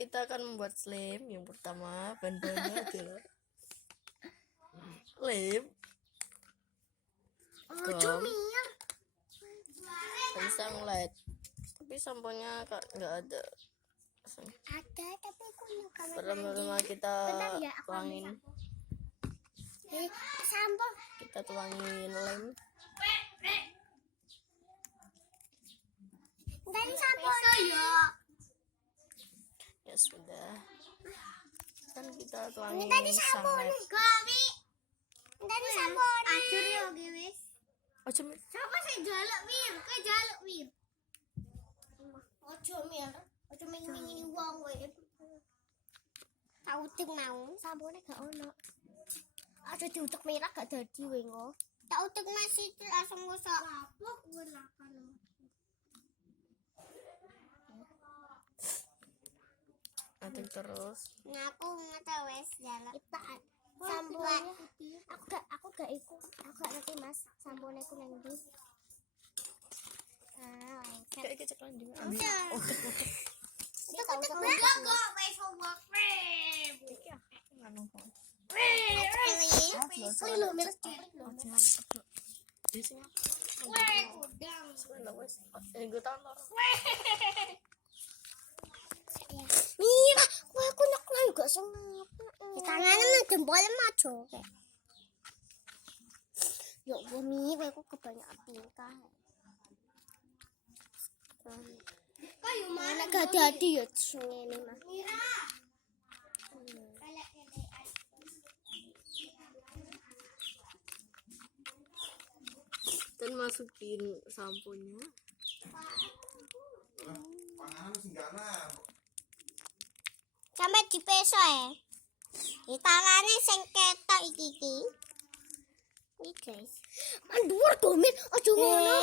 kita akan membuat slime. Yang pertama bahan-bahannya adalah lem, gum, dan sunlight. Tapi samponya nggak ada. Ada, tapi aku mau kamar Pertama kita Bentar ya, aku tuangin. sampo. Kita tuangin lem. Tadi sampo ya. Ya sudah. Kan kita tuangin Ini tadi sampo sunlight. nih. Gawi. Tadi sampo nih. Ajur ya guys. Ojo Siapa sih jaluk mir? Ke jaluk mir. Ojo mir. Ojo ming-ming wong kowe. Tahu ting mau, sampone gak ono. Ada diutek merah gak dadi kowe ngo. Tak utek masih langsung gosok. Lapok gunakan. aduk terus. Nah, aku ngata wes jaluk. Ipaan. Sambuan. Aku gak ikut. Aku gak ngerti Mas. Sampone ku nang ndi? Ah, lengket. Kayak kecek lanjut. Utek-utek enggak kok wes homework. Anu kok. Oh, lo miras cilik lo. Di sini. Weh, udang. Sudah wes. Gue tahu. Mira, wah aku nak juga sengap. Tangannya mah jempolnya maju. Yuk, bumi, aku kebanyakan tingkah. Kayu mana gak jadi ya ini mah. Mira. Dan masukin samponya. Sampai di peso ya. Di tangannya sing ketok iki. Ini guys. Mandur domin ojo ngono.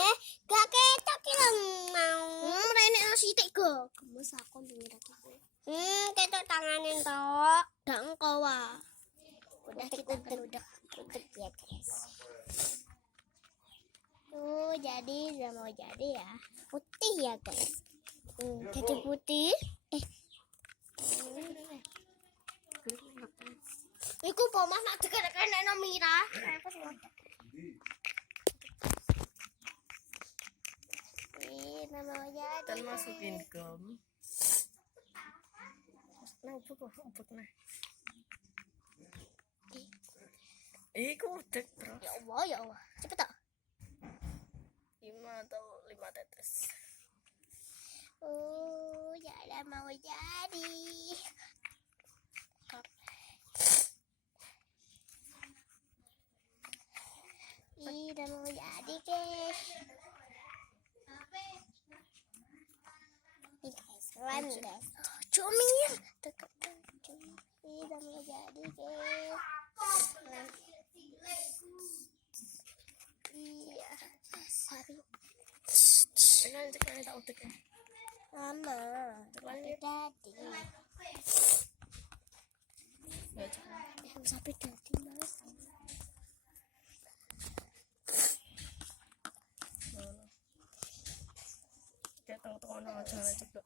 Gak ketok ki lho mau. Rene sithik go. Gemes aku ngira iki. Ketok tangannya tok. Dak engko wae. Udah kita udah ya guys. Tuh jadi udah mau jadi ya. Putih ya guys. Jadi putih. Iku pomah nak deket-deket nek Mira. Aku sing ngodak. Nama jadi. Dan masukin gum. Nah, empuk nah. Iku udah terus. Ya Allah, ya Allah. Cepet tak? 5 atau 5 tetes. Oh, ya udah mau jadi. Udah mau jadi guys. Ini guys, slime guys. Comir. Udah mau jadi guys. Iya. Sorry. Jangan cek tak utek ya. Mama. Dadi. Ya cek. Sampai dadi mas. Kayak tengok-tengok no, jangan ceplok.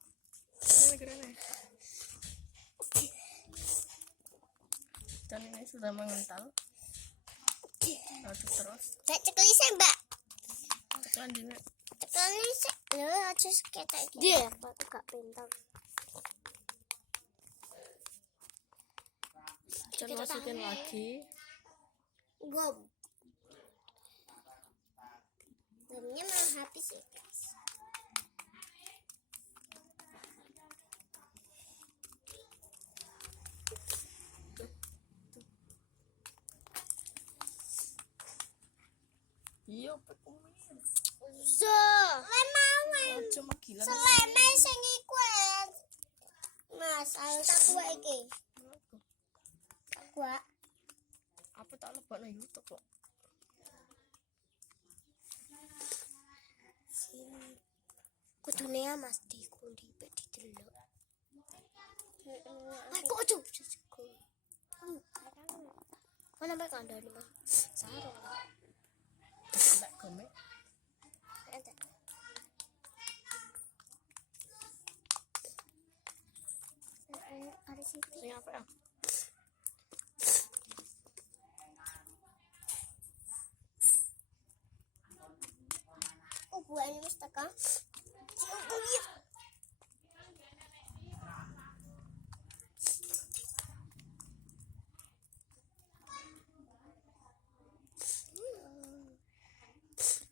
Ini keren. Dan ini sudah mengental. Aduk terus. Saya cekli saya mbak. Tekan dina. Cekli saya. Lo harus kayak dia. Aku gak pintar. Dan masukin lagi. Gom. Gomnya mau habis ya guys. Iya, pekumir. So, lemawen. Cuma gila. Seleme sing iku. Mas, ayo tak kuat iki. Tak kuat. Apa tak lebok nang YouTube kok. Kudune ya Mas dikundi pek didelok. Kok ojo. Mana mek kandhane Mas? Sarung. Lek gome. kali sih. Sing apa ya? Oh, buahnya wis tekan.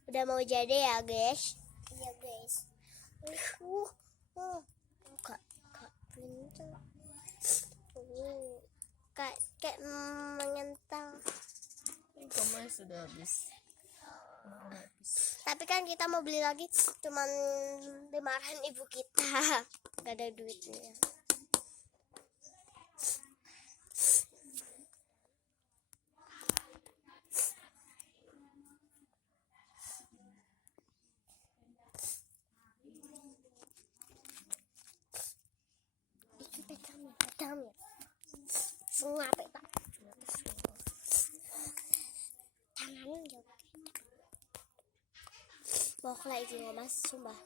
Udah mau jadi ya, guys. Iya, guys. Kak pintar. Kayak mengental. Kemarin sudah habis. Tapi kan kita mau beli lagi, cuman dimarahin ibu kita. Gak ada duitnya. Itu pegang ya. Semua apa pak? Tangannya juga. Bok lagi mas, sumpah.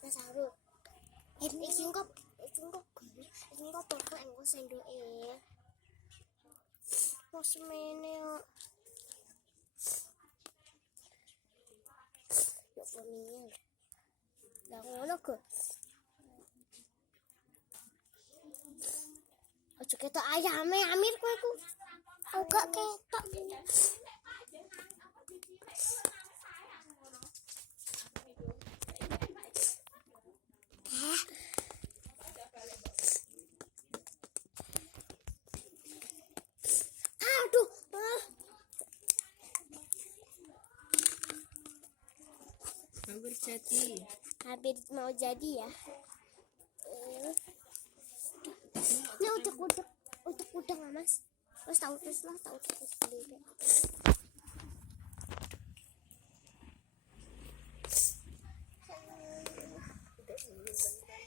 Nasaru. Singkop pokoknya enggak sendok mau semene yuk peminya gak ngono ke ojo ketok ayame amir kowe ku gak ketok aduh hampir mau jadi ya. Ini udah nggak mas? Terus tahu sendiri.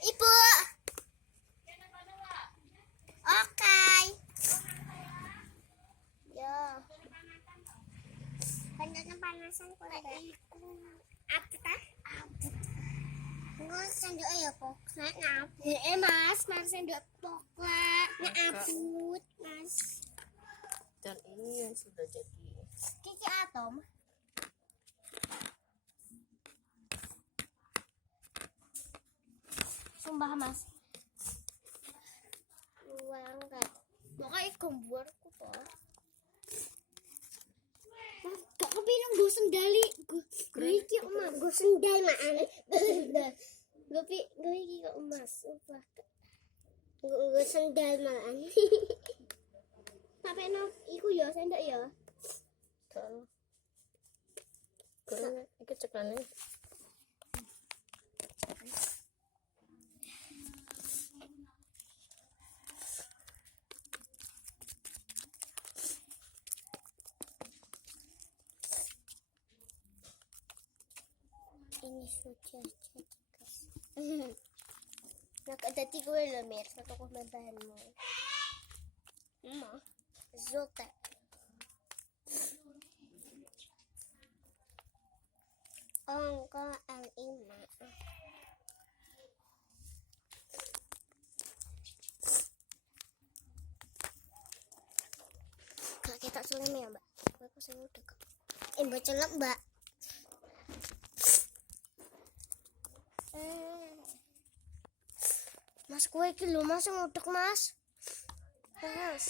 Ibu. Oke. Yo. Panasan kulit. Apa tah? Nggak sendok ya pokoknya ngabut. Mas sendok pokoknya ngabut mas. Dan ini yang sudah jadi. Kiki atom. Sumpah mas. Banget. Pokoknya gambarku kok. Gak kepikiran gue sendali. Gue iki emas. Gue sendal maan. Gue iki kok emas. Sumpah. Gue sendal maan. Sampai no iku ya sendok ya. Kurang ikut cekane. Ini sudah jadi guys. Nak ada 3 lemir satu bahanmu. Zote. Ongko al-ima. Kak kita celem ya mbak. Aku sing udah kak. Mbak celem mbak. Mas kue iki lho mas sing udek mas. Mas.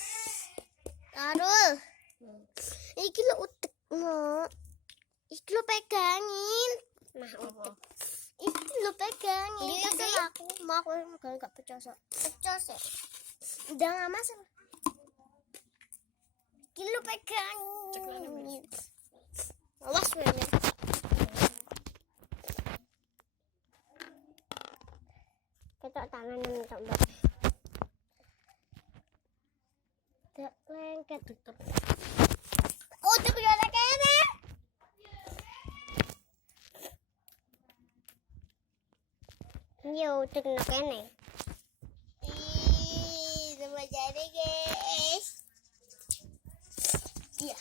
Tarul. Iki lho udek no. Iki lho pegangin. Nah, udek. Iki lho pegangin. Iki aku mau aku enggak pecos. Pecos ya. Udah enggak mas. Iki lho pegangin. Awas wene. Ketok tangan entok mbak. Tak lengket tutup. Oh, tuh ya kene. Yo, tuh kene. Udah jadi guys. Iya.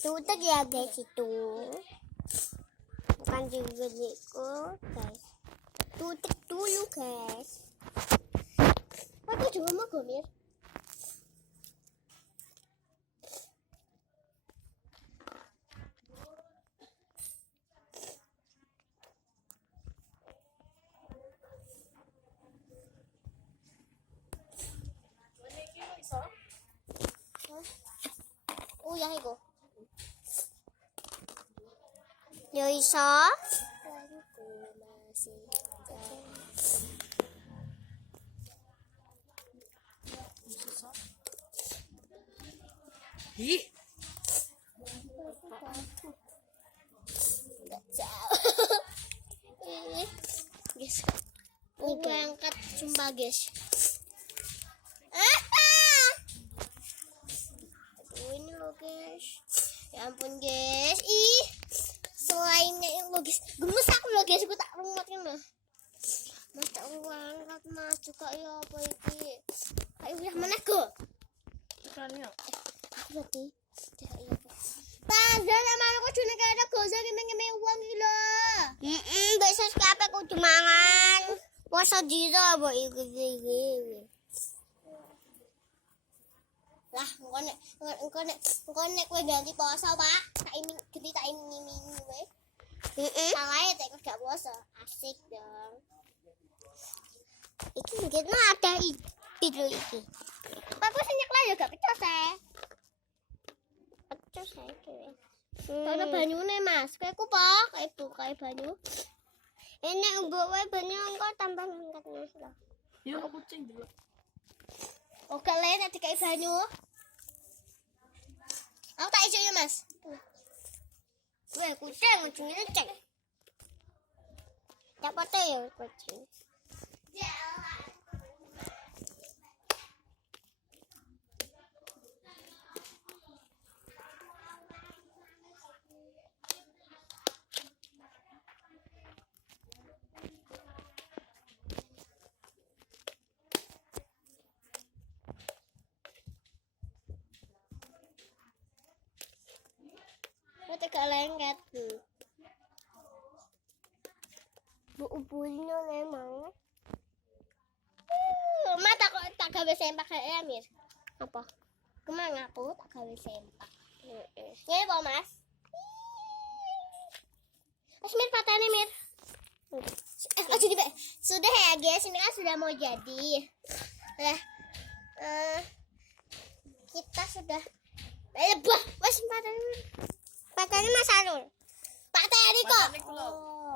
Tutup ya guys itu. Bukan juga gitu guys. Tutup dulu guys. Aku juga mau gomir. Oh ya iku. Yo iso. Ih, Guys, aku angkat sumpah guys. Aduh, ini loh guys. Ya ampun guys. Ih, selainnya yang lo guys, gemes aku loh guys. Aku tak rumatin loh. Mas tak angkat mas juga ya apa ini? Ayo udah mana go? ikannya. Aku berarti. Tanda sama aku cuma kayak ada goza gimana uang gila. Besok siapa aku cuma mangan. Puasa dira apa ikut lah ngonek kowe ganti puasa Pak. Tak ini gede tak ini kowe. Salah ya tak gak puasa. Asik dong. Iki mungkin ada video iki. Bagus nyek ya gak pecah saya. Pecah saya kowe. Ana banyune Mas. Kowe ku po kayak bu kayak banyu. Enek mbok wae banyu engko tambah mingkatnya lho. Ya aku kucing dulu. Oke le nek dikai banyu. Aku tak iso ya Mas. Weh kucing ujungnya cek. Dapat ya kucing. Tegak lengket bu ubulnya memang mata kok tak gawe sempak kayak Mir apa kemana aku tak gawe sempak ya apa Mas Mir patahnya Mir sudah ya guys ini kan sudah mau jadi lah kita sudah buah wes patahnya Mas Arul patah Riko